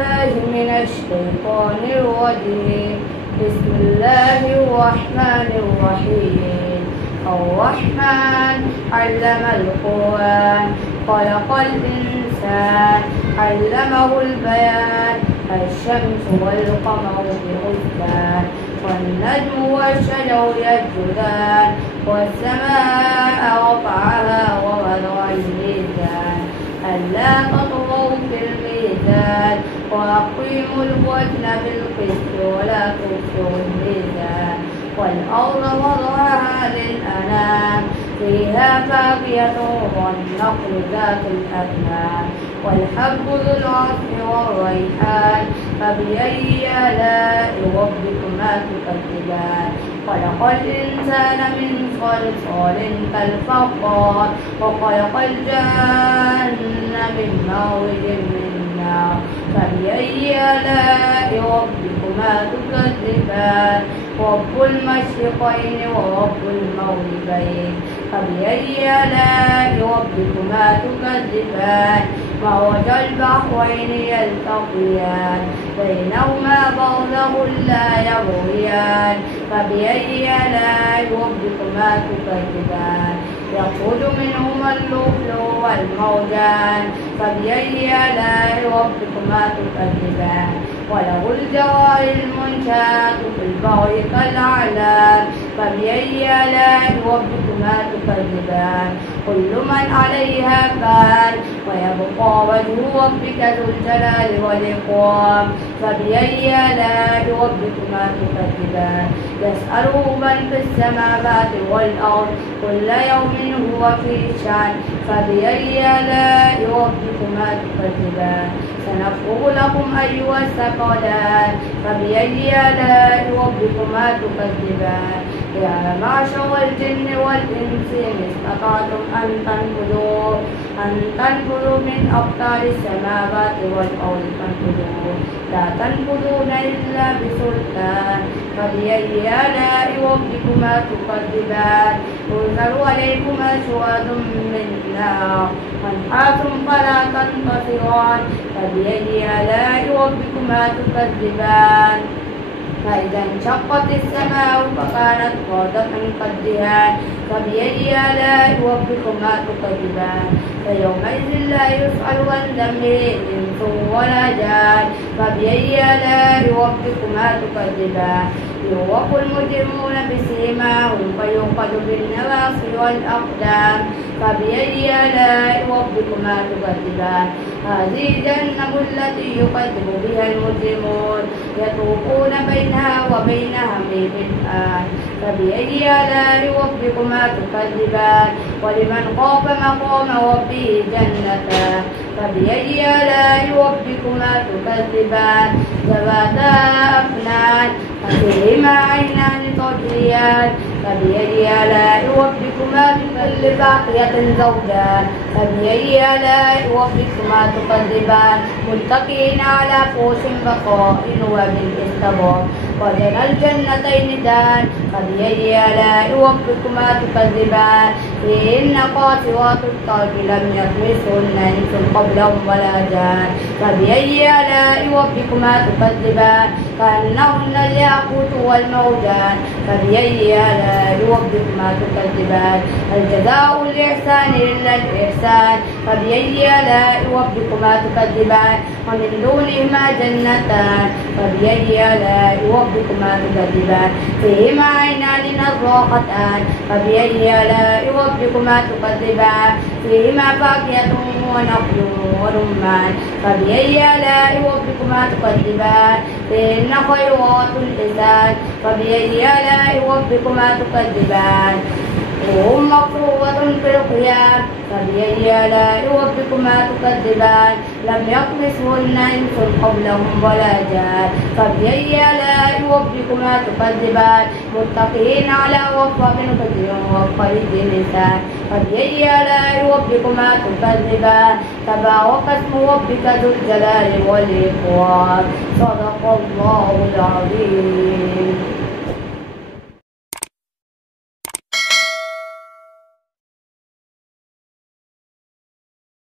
بالله من الشيطان الرجيم. بسم الله الرحمن الرحيم. الرحمن علم القرآن خلق الإنسان علمه البيان. الشمس والقمر بحسبان والنجم والشجر يسجدان والسماء رفعها ووضع الميزان ألا تطغوا في الميزان وأقيموا الوزن بالقسط ولا تخسروا الميزان. والأرض وضعها للأنام فيها فاكهة والنخل ذات الأكمام والحب ذو العصف والريحان. فبأي آلاء ربكما تكذبان؟ خلق الإنسان من صلصال كالفخار وخلق الجن من مارج من نار. فبأي آلاء ربكما تكذبان؟ رب المشرقين ورب المغربين. فبأي آلاء ربكما تكذبان؟ مرج البحرين يلتقيان بينهما برزخ لا يبغيان. فبأي آلاء ربكما تكذبان؟ يخرج منهما اللؤلؤ والمرجان. فبأي آلاء ربكما تكذبان؟ وله الجوار المنشآت في البحر كالأعلام. فبأي آلاء ربكما تكذبان؟ كل من عليها فان ويبقى وجه ربك ذو الجلال والإكرام. فبأي آلاء ربكما تكذبان؟ يسأله من في السماوات والأرض كل يوم هو في شأن. فبأي آلاء ربكما تكذبان؟ سنفرغ لكم أيها الثقلان. فبأي آلاء ربكما تكذبان؟ يا معشر الجن والإنس إن استطعتم أن تنفذوا من أقطار السماوات والأرض فانفذوا لا تنفذون إلا بسلطان. فبأي آلاء ربكما تكذبان؟ يرسل عليكما شواظ من نار ونحاس فلا تنتصران. فبأي آلاء ربكما تكذبان؟ فإذا انشقت السماء فكانت وردة كالدهان. فبأي آلاء ربكما تكذبان؟ فيومئذ لا يسأل عن ذنبه إنس ولا جان. فبأي آلاء ربكما تكذبان؟ يوقف المجرمون بسيماهم فيوقظ بالنواصي والأقدام. فبأي آلاء ربكما تكذبان؟ هذه جهنم التي يكذب بها المجرمون يطوفون بينها وبين حميم آن. فبأي آلاء ربكما تكذبان؟ ولمن خاف مقام ربه جنتان. فبأي آلاء ربكما تكذبان؟ ذواتا أفنان فيهما عينان تجريان. فبأي آلاء ربكما تكذبان؟ باقية زوجان. فبأي آلاء ربكما تكذبان؟ متكئين على فرش بطائن وبالإستبار وجنى الجنتين دان. فبأي آلاء ربكما تكذبان؟ فيهن قاصرات الطرف لم يطمثهن إنس قبلهم ولا جان. فبأي آلاء ربكما تكذبان؟ كأنهن الياقوت والمرجان. فبأي آلاء ربكما تكذبان؟ الجزاء الإحسان إلا الإحسان. فبأي آلاء ربكما تكذبان؟ ومن دونهما جنتان. فبأي آلاء ربكما تكذبان؟ فيهما عينان نضاختان. فبأي آلاء ربكما تكذبان؟ فيهما فاكهة ونخل ورمان. فبأي آلاء ربكما تكذبان؟ فيهن خيرات حسان. فبأي آلاء ربكما تكذبان؟ وهم مقصورة في الخيام. فبأي آلاء ربكما تكذبان؟ لم يطمثهن إنس قبلهم ولا جان. فبأي آلاء ربكما تكذبان؟ متكئين على رفرف خضر وخير لسان. فبأي آلاء ربكما تكذبان؟ تبارك اسم ربك ذو الجلال والإكرام. صدق الله العظيم.